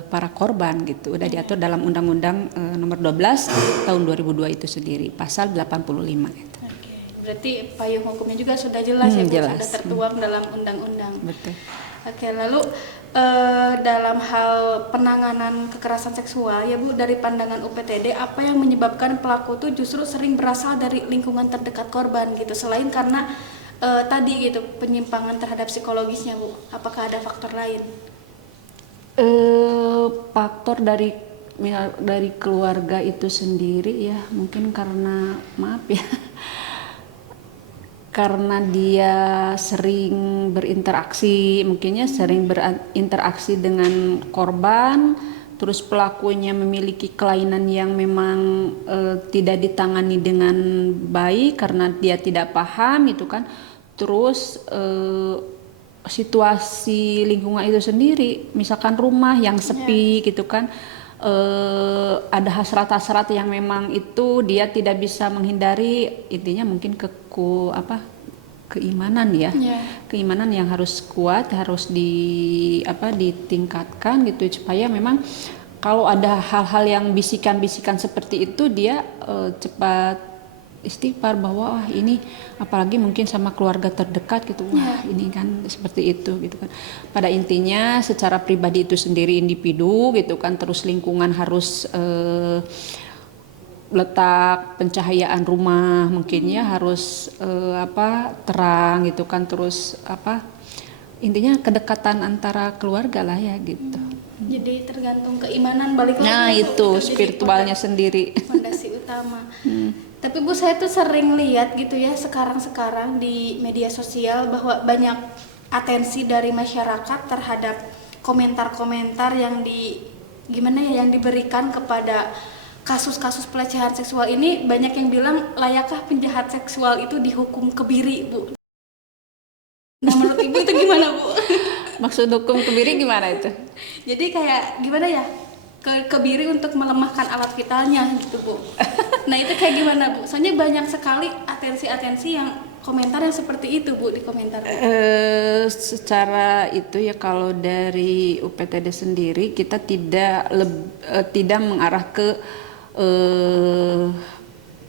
para korban gitu. Udah diatur dalam Undang-Undang nomor 12 tahun 2002 itu sendiri, pasal 85 itu. Berarti payung hukumnya juga sudah jelas ya Bu, jelas. sudah tertuang dalam undang-undang. Betul. Oke, lalu dalam hal penanganan kekerasan seksual ya Bu, dari pandangan UPTD apa yang menyebabkan pelaku tuh justru sering berasal dari lingkungan terdekat korban gitu, selain karena tadi gitu penyimpangan terhadap psikologisnya Bu, apakah ada faktor lain? Faktor dari keluarga itu sendiri ya mungkin karena karena dia sering berinteraksi, mungkinnya sering berinteraksi dengan korban, terus pelakunya memiliki kelainan yang memang tidak ditangani dengan baik karena dia tidak paham itu kan, terus situasi lingkungan itu sendiri, misalkan rumah yang sepi gitu kan, ada hasrat-hasrat yang memang itu dia tidak bisa menghindari, intinya mungkin keimanan ya, keimanan yang harus kuat, harus ditingkatkan gitu supaya memang kalau ada hal-hal yang bisikan-bisikan seperti itu dia cepat istighfar bahwa ini apalagi mungkin sama keluarga terdekat gitu, ini kan seperti itu gitu kan. Pada intinya secara pribadi itu sendiri individu gitu kan, terus lingkungan harus letak pencahayaan rumah mungkin ya harus terang gitu kan, terus intinya kedekatan antara keluarga lah ya gitu. Jadi tergantung keimanan balik lagi. Nah itu spiritualnya sendiri. Fondasi utama. Tapi Bu, saya tuh sering lihat gitu ya sekarang di media sosial bahwa banyak atensi dari masyarakat terhadap komentar-komentar yang yang diberikan kepada kasus-kasus pelecehan seksual ini. Banyak yang bilang layakkah penjahat seksual itu dihukum kebiri, Bu? Nah menurut Ibu itu gimana, Bu? Maksud hukum kebiri gimana itu? Jadi kayak gimana ya, kebiri untuk melemahkan alat vitalnya gitu, Bu. Nah itu kayak gimana, Bu? Soalnya banyak sekali atensi yang komentar yang seperti itu, Bu, di komentar. Secara itu ya kalau dari UPTD sendiri kita tidak mengarah ke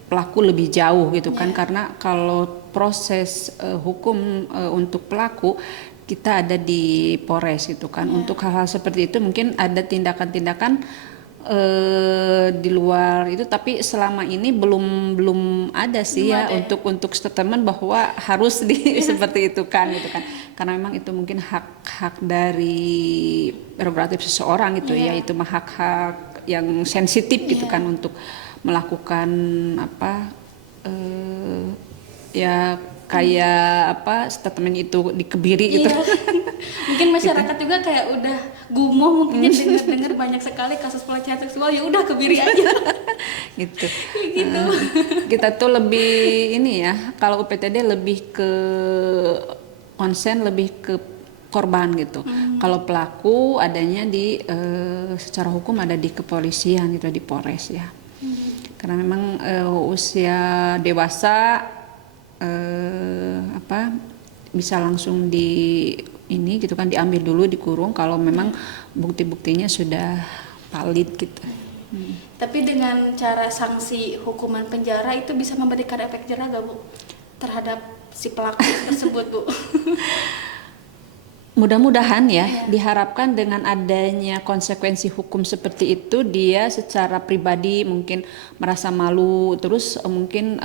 pelaku lebih jauh gitu kan, karena kalau proses hukum untuk pelaku kita ada di Polres itu kan. Untuk hal-hal seperti itu mungkin ada tindakan-tindakan di luar itu, tapi selama ini belum ada sih ya untuk statement bahwa harus seperti itu kan gitu kan, karena memang itu mungkin hak dari prerogatif seseorang gitu ya, itu mah hak-hak yang sensitif gitu kan untuk melakukan kayak statement itu dikebiri gitu. Mungkin masyarakat juga kayak udah gumoh mungkin dengar banyak sekali kasus pelecehan seksual, ya udah kebiri aja. Gitu. Kita tuh lebih ini ya, kalau UPTD lebih ke konsen lebih ke korban gitu. Kalau pelaku adanya di secara hukum ada di kepolisian gitu, di Polres ya. Karena memang usia dewasa bisa langsung ini gitu kan, diambil dulu dikurung kalau memang bukti-buktinya sudah valid gitu. Tapi dengan cara sanksi hukuman penjara itu bisa memberikan efek jera gak, Bu, terhadap si pelaku tersebut, Bu? Mudah-mudahan ya, diharapkan dengan adanya konsekuensi hukum seperti itu dia secara pribadi mungkin merasa malu, terus mungkin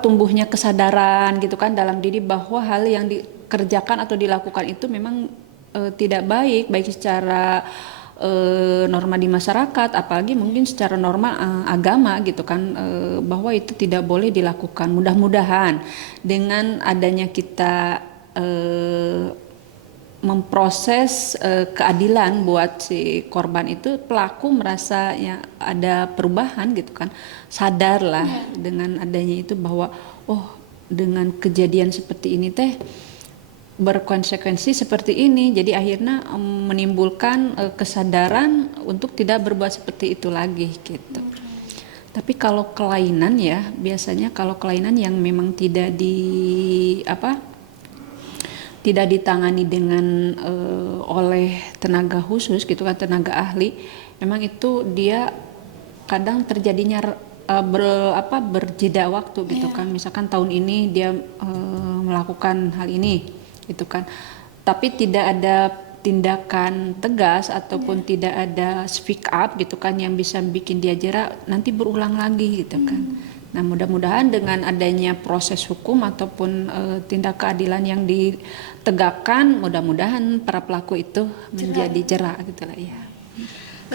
tumbuhnya kesadaran gitu kan dalam diri bahwa hal yang dikerjakan atau dilakukan itu memang tidak baik secara norma di masyarakat, apalagi mungkin secara norma agama gitu kan, bahwa itu tidak boleh dilakukan. Mudah-mudahan dengan adanya kita memproses keadilan buat si korban itu, pelaku merasa ya ada perubahan gitu kan, sadar lah dengan adanya itu bahwa dengan kejadian seperti ini teh berkonsekuensi seperti ini, jadi akhirnya menimbulkan kesadaran untuk tidak berbuat seperti itu lagi gitu. Tapi kalau kelainan ya, biasanya kalau kelainan yang memang tidak ditangani dengan oleh tenaga khusus gitu kan, tenaga ahli, memang itu dia kadang terjadinya berjeda waktu gitu kan. Misalkan tahun ini dia melakukan hal ini gitu kan, tapi tidak ada tindakan tegas ataupun tidak ada speak up gitu kan yang bisa bikin dia jera, nanti berulang lagi gitu kan. Nah mudah-mudahan dengan adanya proses hukum ataupun tindak keadilan yang ditegakkan, mudah-mudahan para pelaku itu menjadi jera gitu lah ya.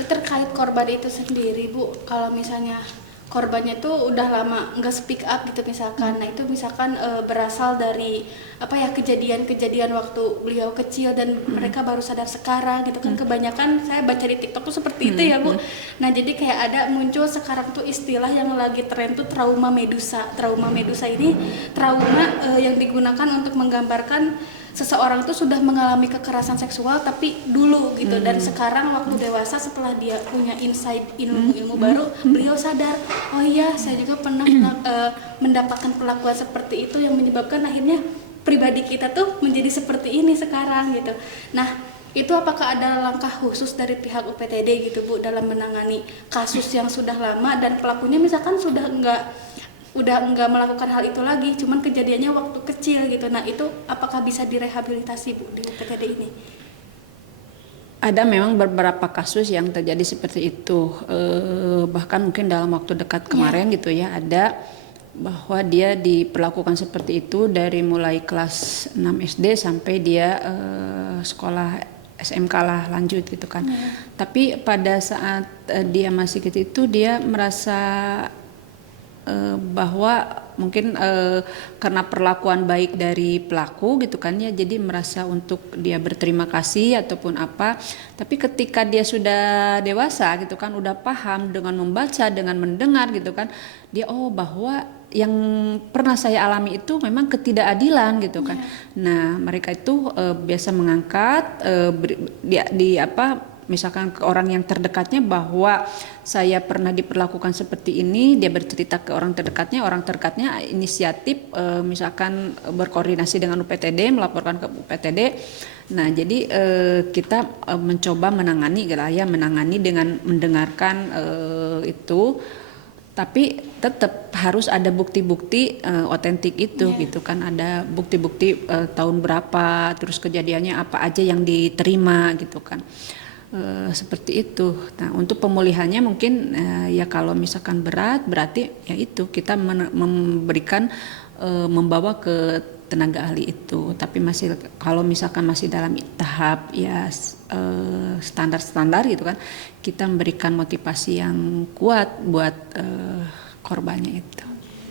Terkait korban itu sendiri, Bu, kalau misalnya korbannya tuh udah lama nggak speak up gitu misalkan. Nah itu misalkan berasal dari apa ya, kejadian-kejadian waktu beliau kecil dan mereka baru sadar sekarang gitu kan. Kebanyakan saya baca di TikTok tuh seperti itu ya Bu. Nah jadi kayak ada muncul sekarang tuh istilah yang lagi tren tuh trauma medusa. Trauma medusa ini trauma yang digunakan untuk menggambarkan seseorang tuh sudah mengalami kekerasan seksual tapi dulu gitu, dan sekarang waktu dewasa setelah dia punya insight ilmu-ilmu baru, beliau sadar, oh iya saya juga pernah mendapatkan perlakuan seperti itu yang menyebabkan akhirnya pribadi kita tuh menjadi seperti ini sekarang gitu. Nah itu apakah ada langkah khusus dari pihak UPTD gitu Bu dalam menangani kasus yang sudah lama dan pelakunya misalkan udah enggak melakukan hal itu lagi, cuman kejadiannya waktu kecil gitu. Nah itu apakah bisa direhabilitasi Bu di UPTD ini? Ada memang beberapa kasus yang terjadi seperti itu, bahkan mungkin dalam waktu dekat kemarin gitu ya, ada bahwa dia diperlakukan seperti itu dari mulai kelas 6 SD sampai dia sekolah SMK lah lanjut gitu kan. Tapi pada saat dia masih gitu itu dia merasa bahwa mungkin karena perlakuan baik dari pelaku gitu kan ya, jadi merasa untuk dia berterima kasih ataupun apa. Tapi ketika dia sudah dewasa gitu kan, udah paham dengan membaca, dengan mendengar gitu kan, dia bahwa yang pernah saya alami itu memang ketidakadilan gitu kan. Nah mereka itu biasa mengangkat misalkan ke orang yang terdekatnya bahwa saya pernah diperlakukan seperti ini, dia bercerita ke orang terdekatnya inisiatif misalkan berkoordinasi dengan UPTD, melaporkan ke UPTD. Nah jadi kita mencoba menangani dengan mendengarkan itu, tapi tetap harus ada bukti-bukti otentik itu gitu kan, ada bukti-bukti tahun berapa, terus kejadiannya apa aja yang diterima gitu kan. Seperti itu. Nah untuk pemulihannya mungkin ya kalau misalkan berarti ya itu kita memberikan membawa ke tenaga ahli itu. Tapi masih kalau misalkan masih dalam tahap ya standar-standar gitu kan, kita memberikan motivasi yang kuat buat korbannya itu.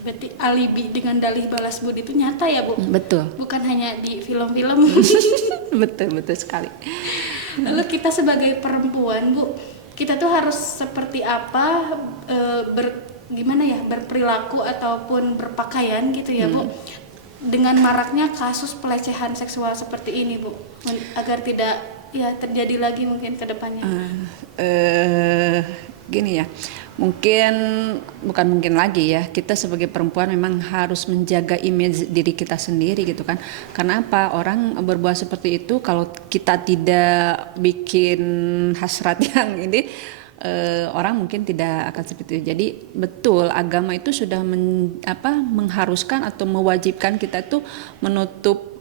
Berarti alibi dengan dalih balas budi itu nyata ya Bu? Betul. Bukan hanya di film-film. betul sekali. Lalu kita sebagai perempuan Bu, kita tuh harus seperti apa berperilaku ataupun berpakaian gitu ya Bu, dengan maraknya kasus pelecehan seksual seperti ini Bu, agar tidak terjadi lagi mungkin ke depannya. Gini ya, bukan mungkin lagi ya, kita sebagai perempuan memang harus menjaga image diri kita sendiri gitu kan. Karena apa? Orang berbuat seperti itu kalau kita tidak bikin hasrat yang ini, orang mungkin tidak akan seperti itu. Jadi betul, agama itu sudah mengharuskan atau mewajibkan kita tuh menutup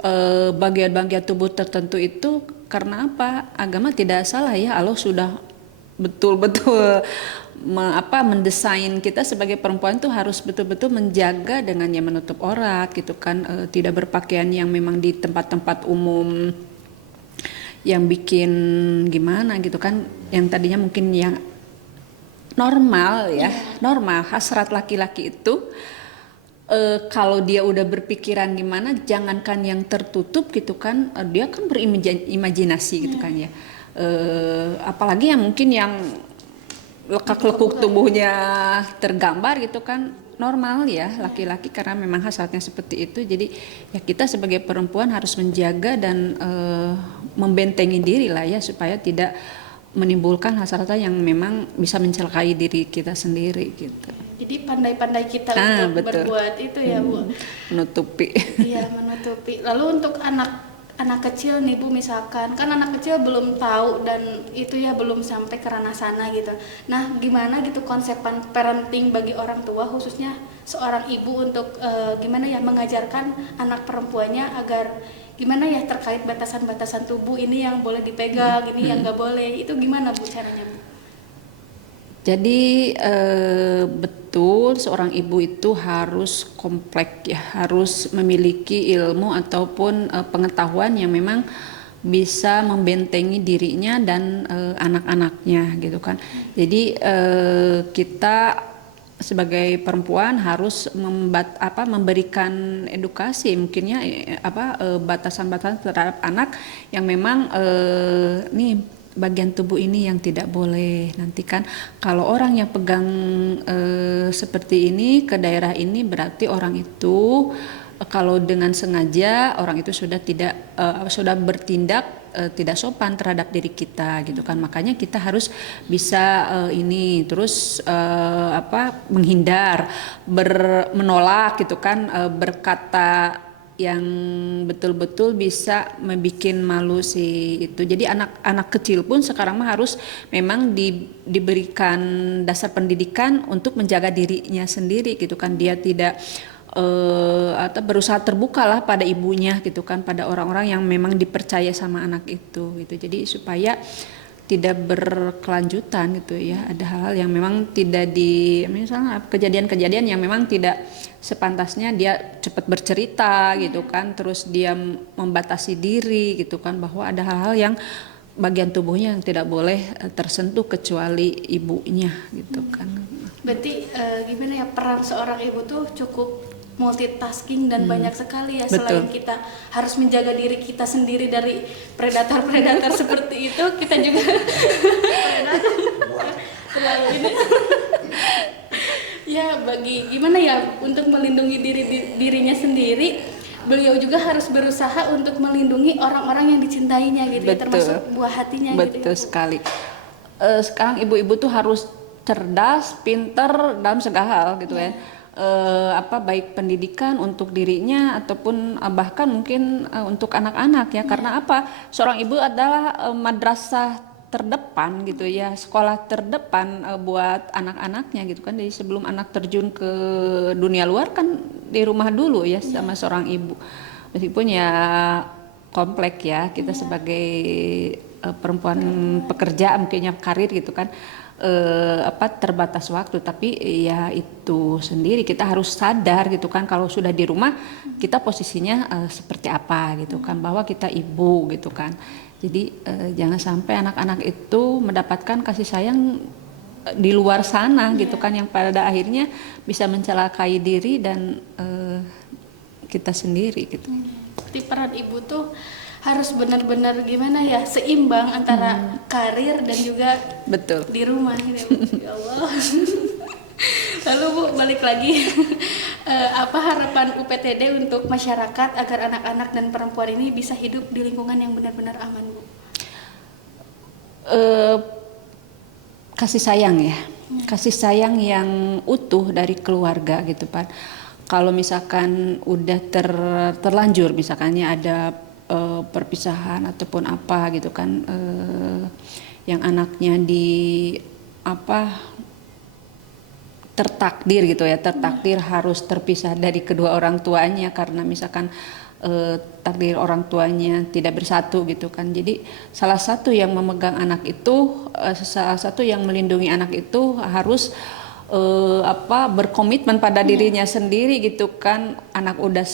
bagian-bagian tubuh tertentu itu. Karena apa? Agama tidak salah ya, Allah sudah betul-betul mendesain kita sebagai perempuan tuh harus betul-betul menjaga dengan yang menutup aurat gitu kan, tidak berpakaian yang memang di tempat-tempat umum yang bikin gimana gitu kan, yang tadinya mungkin yang normal ya, normal hasrat laki-laki itu. Kalau dia udah berpikiran gimana, jangankan yang tertutup gitu kan, dia kan berimajinasi gitu kan ya. Apalagi yang mungkin yang lekak-lekuk tubuhnya tergambar gitu kan, normal ya laki-laki karena memang hasratnya seperti itu. Jadi ya kita sebagai perempuan harus menjaga dan membentengi diri lah ya, supaya tidak menimbulkan hasrat yang memang bisa mencelakai diri kita sendiri gitu. Jadi pandai-pandai kita untuk berbuat itu ya Bu, menutupi. Iya, menutupi. Lalu untuk anak kecil nih Bu, misalkan kan anak kecil belum tahu dan itu ya belum sampai ke ranah sana gitu. Nah gimana gitu konsep parenting bagi orang tua, khususnya seorang ibu, untuk gimana ya mengajarkan anak perempuannya agar gimana ya terkait batasan-batasan tubuh ini yang boleh dipegang, ini yang nggak boleh, itu gimana Bu caranya Bu? Jadi betul seorang ibu itu harus kompleks ya, harus memiliki ilmu ataupun pengetahuan yang memang bisa membentengi dirinya dan anak-anaknya gitu kan. Jadi kita sebagai perempuan harus memberikan edukasi mungkinnya batasan-batasan terhadap anak yang memang nih bagian tubuh ini yang tidak boleh. Nanti kan kalau orang yang pegang seperti ini ke daerah ini berarti orang itu kalau dengan sengaja orang itu sudah sudah bertindak tidak sopan terhadap diri kita gitu kan. Makanya kita harus bisa menghindar, menolak gitu kan, berkata yang betul-betul bisa membuat malu si itu. Jadi anak-anak kecil pun sekarang mah harus memang diberikan dasar pendidikan untuk menjaga dirinya sendiri gitu kan. Dia tidak atau berusaha terbuka lah pada ibunya gitu kan, pada orang-orang yang memang dipercaya sama anak itu gitu. Jadi supaya tidak berkelanjutan gitu ya. Ada hal-hal yang memang tidak misalnya kejadian-kejadian yang memang tidak sepantasnya dia cepat bercerita gitu kan, terus dia membatasi diri gitu kan, bahwa ada hal-hal yang bagian tubuhnya yang tidak boleh tersentuh kecuali ibunya gitu kan. Berarti gimana ya, peran seorang ibu tuh cukup multitasking dan banyak sekali ya. Betul. Selain kita harus menjaga diri kita sendiri dari predator-predator seperti itu, kita juga selalu ini ya gimana ya, untuk melindungi dirinya sendiri, beliau juga harus berusaha untuk melindungi orang-orang yang dicintainya gitu ya, termasuk buah hatinya. Betul gitu ya, sekali. Sekarang ibu-ibu tuh harus cerdas, pinter dalam segala hal gitu ya. Baik pendidikan untuk dirinya ataupun bahkan mungkin untuk anak-anak ya. Karena apa? Seorang ibu adalah madrasah terdepan gitu ya, sekolah terdepan buat anak-anaknya gitu kan. Jadi sebelum anak terjun ke dunia luar kan di rumah dulu ya sama seorang ibu. Meskipun ya kompleks ya, kita sebagai perempuan pekerja mungkinnya karir gitu kan, terbatas waktu, tapi ya itu sendiri kita harus sadar gitu kan, kalau sudah di rumah kita posisinya seperti apa gitu kan, bahwa kita ibu gitu kan. Jadi jangan sampai anak-anak itu mendapatkan kasih sayang di luar sana gitu kan, yang pada akhirnya bisa mencelakai diri dan kita sendiri gitu. Jadi peran ibu tuh harus benar-benar gimana ya, seimbang antara karir dan juga betul di rumah gitu. Ya Allah. Lalu Bu, balik lagi, apa harapan UPTD untuk masyarakat agar anak-anak dan perempuan ini bisa hidup di lingkungan yang benar-benar aman, Bu? Kasih sayang ya, kasih sayang yang utuh dari keluarga gitu Pak. Kalau misalkan udah terlanjur misalkannya ada perpisahan ataupun apa gitu kan, yang anaknya tertakdir gitu ya, tertakdir harus terpisah dari kedua orang tuanya karena misalkan takdir orang tuanya tidak bersatu gitu kan. Jadi salah satu yang memegang anak itu, salah satu yang melindungi anak itu harus berkomitmen pada dirinya sendiri gitu kan. Anak udah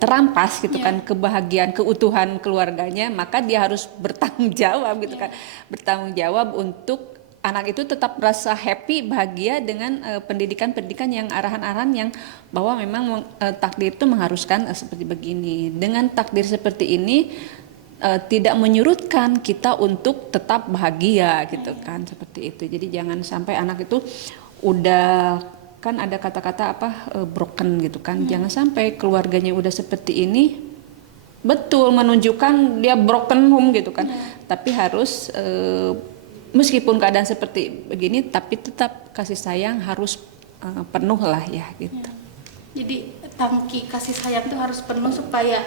terampas gitu kan kebahagiaan, keutuhan keluarganya, maka dia harus bertanggung jawab gitu kan, bertanggung jawab untuk anak itu tetap merasa happy, bahagia dengan pendidikan yang arahan-arahan yang bahwa memang takdir itu mengharuskan seperti begini. Dengan takdir seperti ini tidak menyurutkan kita untuk tetap bahagia gitu kan, seperti itu. Jadi jangan sampai anak itu udah kan ada kata-kata broken gitu kan. Jangan sampai keluarganya udah seperti ini, betul menunjukkan dia broken home gitu kan. Tapi harus meskipun keadaan seperti begini, tapi tetap kasih sayang harus penuh lah ya gitu. Jadi tangki kasih sayang itu harus penuh supaya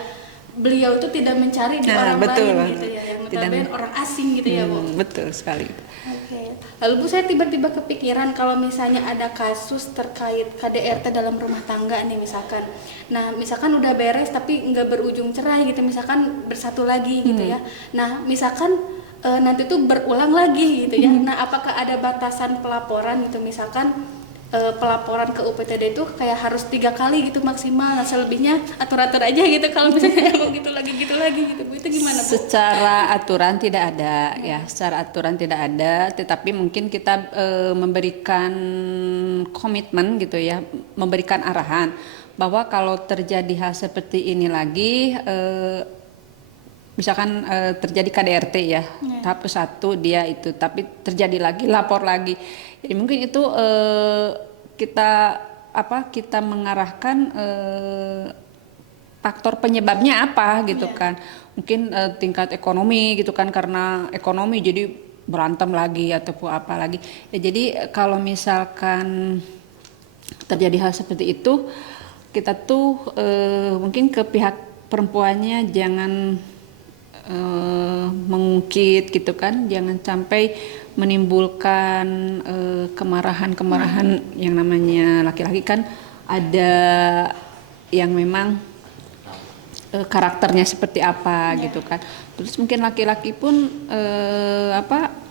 beliau itu tidak mencari di orang betul, lain gitu ya, yang notabene orang asing gitu ya Bu. Betul sekali. Oke. Lalu Bu, saya tiba-tiba kepikiran kalau misalnya ada kasus terkait KDRT dalam rumah tangga nih misalkan. Nah misalkan udah beres tapi nggak berujung cerai gitu, misalkan bersatu lagi gitu ya. Nah misalkan nanti tuh berulang lagi gitu ya. Nah apakah ada batasan pelaporan gitu, misalkan pelaporan ke UPTD itu kayak harus 3 kali gitu maksimal. Nah selebihnya atur-atur aja gitu kalau misalnya mau gitu lagi gitu Bu. Itu gimana Bu? Secara aturan tidak ada ya, secara aturan tidak ada, tetapi mungkin kita memberikan komitmen gitu ya, memberikan arahan bahwa kalau terjadi hal seperti ini lagi, misalkan terjadi KDRT ya, tahap ke-1 dia itu, tapi terjadi lagi lapor lagi. Jadi mungkin itu kita mengarahkan faktor penyebabnya apa gitu kan. Mungkin tingkat ekonomi gitu kan, karena ekonomi jadi berantem lagi ataupun apa lagi. Ya, jadi kalau misalkan terjadi hal seperti itu, kita tuh mungkin ke pihak perempuannya jangan mengungkit gitu kan, jangan sampai menimbulkan kemarahan yang namanya laki-laki kan ada yang memang karakternya seperti apa gitu kan. Terus mungkin laki-laki pun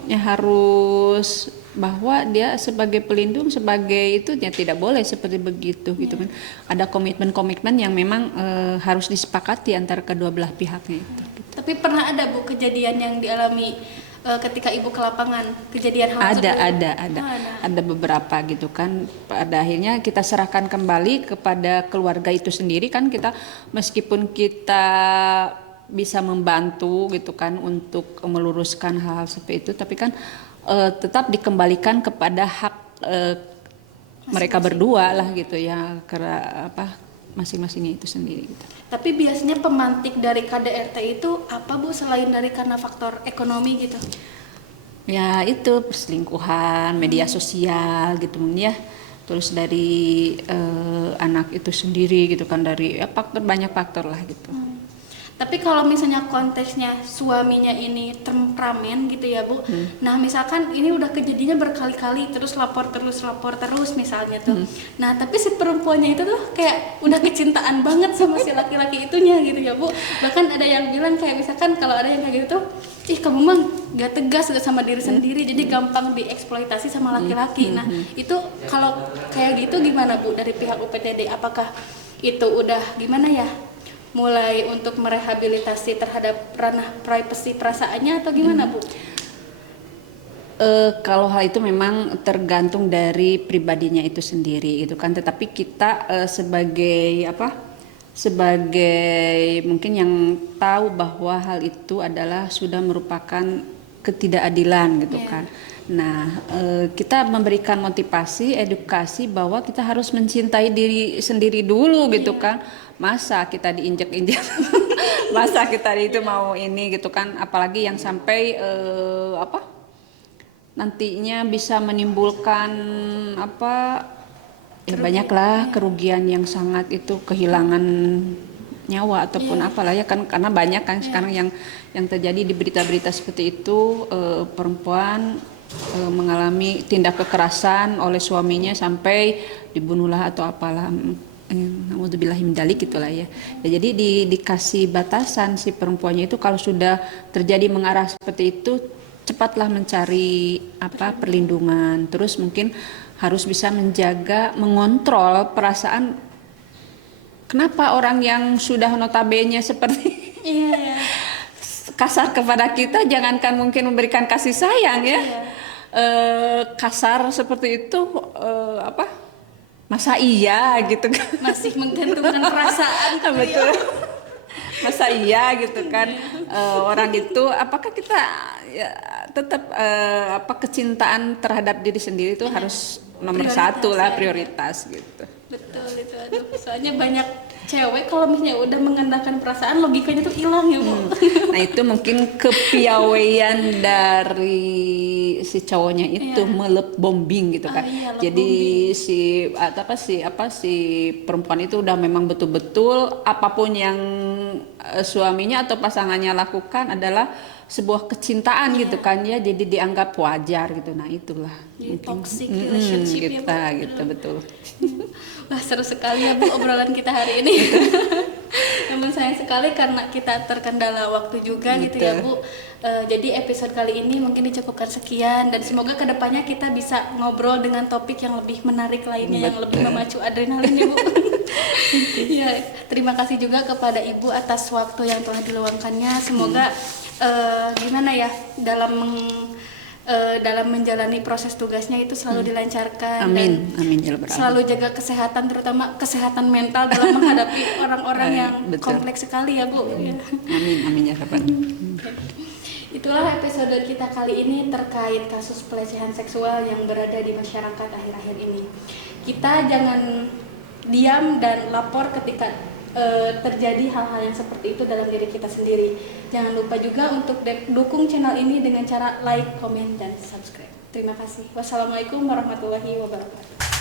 ya harus bahwa dia sebagai pelindung, sebagai itu ya tidak boleh seperti begitu gitu kan. Ada komitmen-komitmen yang memang harus disepakati antara kedua belah pihaknya itu. Tapi pernah ada Bu kejadian yang dialami ketika Ibu ke lapangan, kejadian hal seperti itu? Ada beberapa gitu kan. Pada akhirnya kita serahkan kembali kepada keluarga itu sendiri kan, kita meskipun kita bisa membantu gitu kan untuk meluruskan hal seperti itu, tapi kan tetap dikembalikan kepada hak mereka berdua lah gitu ya, karena masing-masingnya itu sendiri gitu. Tapi biasanya pemantik dari KDRT itu apa Bu, selain dari karena faktor ekonomi gitu? Ya itu perselingkuhan, media sosial gitu ya. Terus dari anak itu sendiri gitu kan, dari banyak faktor lah gitu. Tapi kalau misalnya konteksnya suaminya ini temperamen gitu ya Bu. Nah misalkan ini udah kejadiannya berkali-kali terus lapor terus misalnya tuh. Nah tapi si perempuannya itu tuh kayak udah kecintaan banget sama si laki-laki itunya gitu ya Bu. Bahkan ada yang bilang kayak misalkan kalau ada yang kayak gitu tuh, ih kamu mah gak tegas sama diri sendiri, jadi gampang dieksploitasi sama laki-laki. Nah itu kalau kayak gitu gimana Bu dari pihak UPTD? Apakah itu udah gimana ya, mulai untuk merehabilitasi terhadap ranah privasi perasaannya atau gimana Bu? Kalau hal itu memang tergantung dari pribadinya itu sendiri itu kan, tetapi kita sebagai mungkin yang tahu bahwa hal itu adalah sudah merupakan ketidakadilan gitu kan. Nah, kita memberikan motivasi, edukasi bahwa kita harus mencintai diri sendiri dulu gitu kan. Masa kita diinjek-injek, masa kita itu mau ini gitu kan, apalagi yang sampai nantinya bisa menimbulkan banyaklah kerugian yang sangat itu, kehilangan nyawa ataupun apalah ya kan, karena banyak kan sekarang yang terjadi di berita-berita seperti itu, perempuan mengalami tindak kekerasan oleh suaminya sampai dibunuhlah atau apalah. Naudzubillahi min dzalik gitulah ya. Jadi dikasih batasan si perempuannya itu, kalau sudah terjadi mengarah seperti itu cepatlah mencari perlindungan. Terus mungkin harus bisa menjaga, mengontrol perasaan. Kenapa orang yang sudah notabene seperti kasar kepada kita, jangankan mungkin memberikan kasih sayang ya, kasar seperti itu masa iya gitu kan, masih menggantungkan perasaan betul. Masa iya gitu kan, orang itu apakah kita ya, tetap kecintaan terhadap diri sendiri itu harus nomor satu lah, prioritas gitu. Betul itu, aduh soalnya banyak cewek kalau misalnya udah mengandalkan perasaan, logikanya tuh hilang ya Bu. Nah itu mungkin kepiawaian dari si cowoknya itu, melep bombing gitu kan. Jadi si perempuan itu udah memang betul-betul apapun yang suaminya atau pasangannya lakukan adalah sebuah kecintaan gitu kan ya, jadi dianggap wajar gitu. Nah itulah toxic relationship kita gitu betul. Wah seru sekali ya Bu obrolan kita hari ini. Namun sayang sekali karena kita terkendala waktu juga gitu ya Bu. Jadi episode kali ini mungkin dicukupkan sekian dan semoga kedepannya kita bisa ngobrol dengan topik yang lebih menarik lainnya, yang lebih memacu adrenalin ya Bu. Ya, terima kasih juga kepada Ibu atas waktu yang telah diluangkannya. Semoga gimana ya dalam menjalani proses tugasnya itu selalu dilancarkan. Amin, dan amin ya rabbal selalu jaga kesehatan, terutama kesehatan mental dalam menghadapi orang-orang yang betul. kompleks sekali ya Bu. Ya. Amin, amin ya rabbal. Itulah episode kita kali ini terkait kasus pelecehan seksual yang berada di masyarakat akhir-akhir ini. Kita jangan diam dan lapor ketika terjadi hal-hal yang seperti itu dalam diri kita sendiri. Jangan lupa juga untuk dukung channel ini dengan cara like, komen, dan subscribe. Terima kasih. Wassalamualaikum warahmatullahi wabarakatuh.